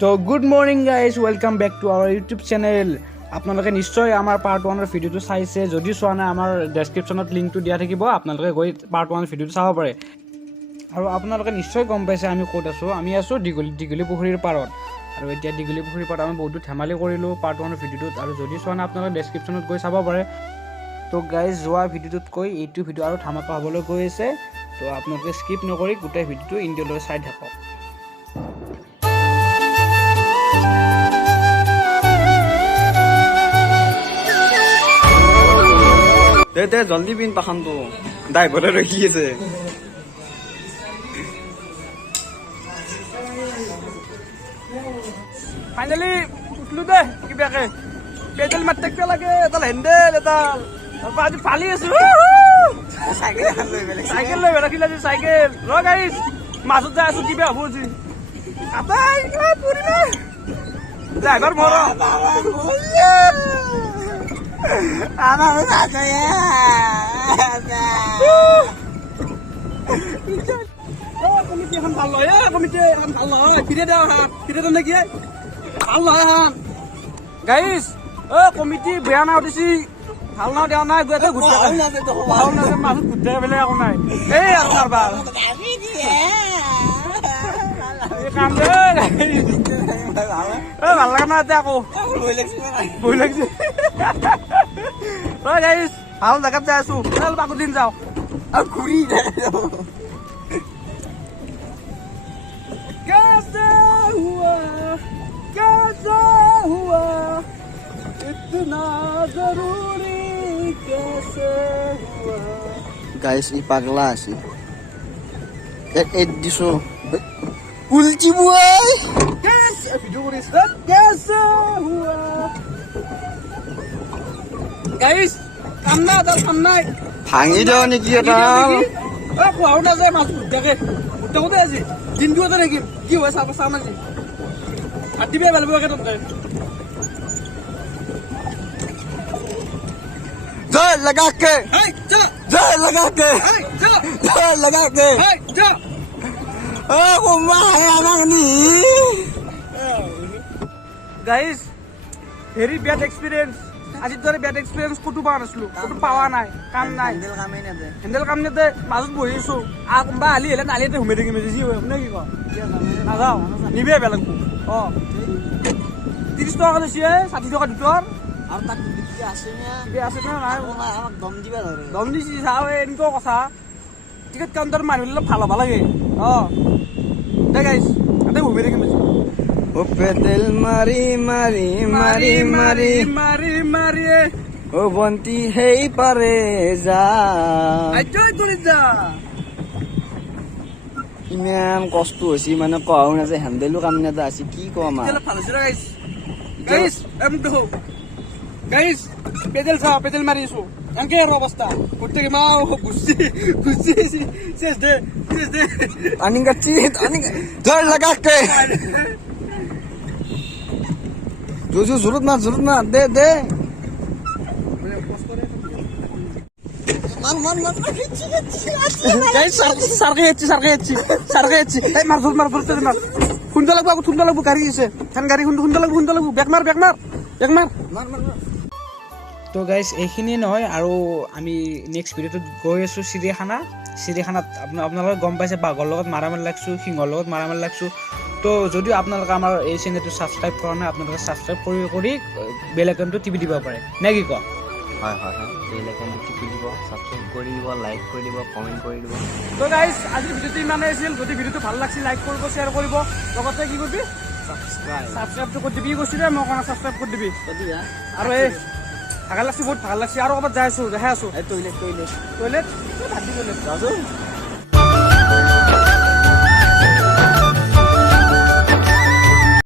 তো good morning guys, welcome back to our YouTube channel. আপোনালোকে নিশ্চয় আমাৰ পাৰ্ট 1ৰ ভিডিঅ'টো চাইছে। যদি চোৱা নাই, আমাৰ ডেছক্ৰিপশ্যনত লিংকটো দিয়া থাকিব, আপোনালোকে গৈ পাৰ্ট 1 ভিডিঅ'টো চাব পাৰে। আৰু আপোনালোকে নিশ্চয় গম পাইছে আমি ক'ত আছোঁ। আমি আছোঁ দীঘলী পুখুৰীৰ পাৰত। আৰু এতিয়া দীঘলী পুখুৰীৰ পাৰত আমি বহুতো ধেমালি কৰিলোঁ পাৰ্ট 1ৰ ভিডিঅ'টোত। আৰু যদি চোৱা নাই, আপোনালোকে ডেছক্ৰিপশ্যনত গৈ চাব পাৰে। তো গাইজ, যোৱা ভিডিঅ'টোতকৈ এইটো ভিডিঅ' আৰু ধামাকা হ'বলৈ গৈ আছে। তো আপোনালোকে স্কিপ নকৰি গোটেই ভিডিঅ'টো ইণ্ডিয়ালৈ চাই থাকক। দে জলদি পিন পাখানটো ড্ৰাইভাৰে ৰখি আছে। ফাইনেলি উঠলো দে কিবাকে। পেডেল মাৰি থাকিব লাগে, এডাল হেণ্ডেল এডাল। তাৰপৰা আজি ফালি আছো। চাইকেল লৈ ৰাখিলে আজি চাইকেল। ৰ গাইছ, মাজত যাই আছো, কিবা হ'ব আজি। ড্ৰাইভাৰ মৰ কমিটি এখন ভাল নহয়। কমিটি এখন ভাল নহয়, ফিৰে দেও ফিৰে দে নেকি ভাল নহয় এখন গাইছ। কমিটি বেয়া নাও দিছি, ভাল নাও দিয়া নাই। গৈ ঘূৰি ভাল নাযায়, মাজত ঘূৰি বেলেগ একো নাই। এই আৰু কাৰবাৰ ভাল লগা নাই এতিয়া আকৌ ভয় লাগিছে। গাইছ, ভাল জেগাত যাই আছো। আকৌ দিন যাওঁ আৰু ঘূৰি গাইছ, ই পাগলা আছে। দিছো উলটি বুৱাই ভিডিঅ' কৰিছে। গাইছ, কাম নাই তাৰ কাম নাই। ভাঙি দিওঁ নেকি এটা? খোৱাও নাযায়, মাছ ভুটাকে ভুটাকোতে আজি দিনটো এটা থাকিম। কি হয় চাব চাম আজি। ভাত দিবে ভাল পাবকে তমকে জয় লগা কে জয় লগা কে জয় লগা কে গাইজ, ভেৰি বেড এক্সপিৰিয়েঞ্চ। আজিৰ দৰে বেড এক্সপিৰিয়েঞ্চ ক'তো পোৱা নাছিলো, ক'তো পোৱা নাই। কাম নাই, হেণ্ডেল কাম নিতে মাজত বহি আছো। কোনোবা আলি হ'লে নালিতে সোমাই থাকিম যি হয়। কোনে কি কয় নাযাওঁ, নিবে বেলেগ। 30 টকা লৈছে, 60 টকা দুটৰ। আৰু তাক আছে নে নাই? আমাক দম দিবা ধৰে। দম দিছি চাওঁ, এনেকুৱা কথা। টিকেট কাউণ্টাৰ মানুহ অলপ ভাল হ'ব লাগে। দে গাইজ, তাতে ঘূৰি থাকিম। ও পেডেল মাৰি মাৰি মাৰি মাৰি মাৰি মাৰি ও বন্তি সেই পাৰে যা। ইমান কষ্ট হৈছে মানে কোৱাও নাযায়। হেণ্ডেলো কাম নেদা আছে, কি কম আৰু। ভাল হৈছে গাইজ। গাইজ মোক দেখো গাইজ, পেডেল চাওঁ, পেডেল মাৰি আছো। এনেকে আৰু অৱস্থা গোটেই গুচি চেচ দে আনি গাচ্ছি ধর লাগা কে জোজো জরুরত না দে দে গাইজ সারকে যাচ্ছি মার খুন্দা লাগবো গাড়ি গেছে। গাড়ি খুন্দা লাগবো বেক মাৰ তো গাইজ, এইখিনি নহয় আৰু আমি নেক্সট ভিডিঅ'টোত গৈ আছোঁ চিৰিয়াখানাত। আপোনালোকে গম পাইছে, বাঘৰ লগত মাৰামাৰি লাগছোঁ, সিংহৰ লগত মাৰামাৰি লাগছোঁ। তো যদিও আপোনালোকে আমাৰ এই চেনেলটো ছাবস্ক্ৰাইব কৰা নাই, আপোনালোকে ছাবস্ক্ৰাইব কৰি বেল আইকনটো টিপি দিব পাৰে, নে কি কয়? হয় বেল আইকনটো টিপি দিব, ছাবস্ক্ৰাইব কৰি দিব, লাইক কৰি দিব, কমেণ্ট কৰি দিব। তো গাইজ, আজিৰ ভিডিঅ'টো ইমানেই আছিল। যদি ভিডিঅ'টো ভাল লাগিছিল, লাইক কৰিব, শ্বেয়াৰ কৰিব, লগতে কি কৰিবি, ছাবস্ক্ৰাইবটো কৰি দিবি। কৈছোঁ দে মই কাৰণে ছাবস্ক্ৰাইব কৰি দিবি। আৰু এই ভাগৰ লাগছি, বহুত ভাগৰ লাগছি। আৰু ক'ৰবাত যাই আছোঁ, দেখাই আছোঁ। টয়লেট ভাত দি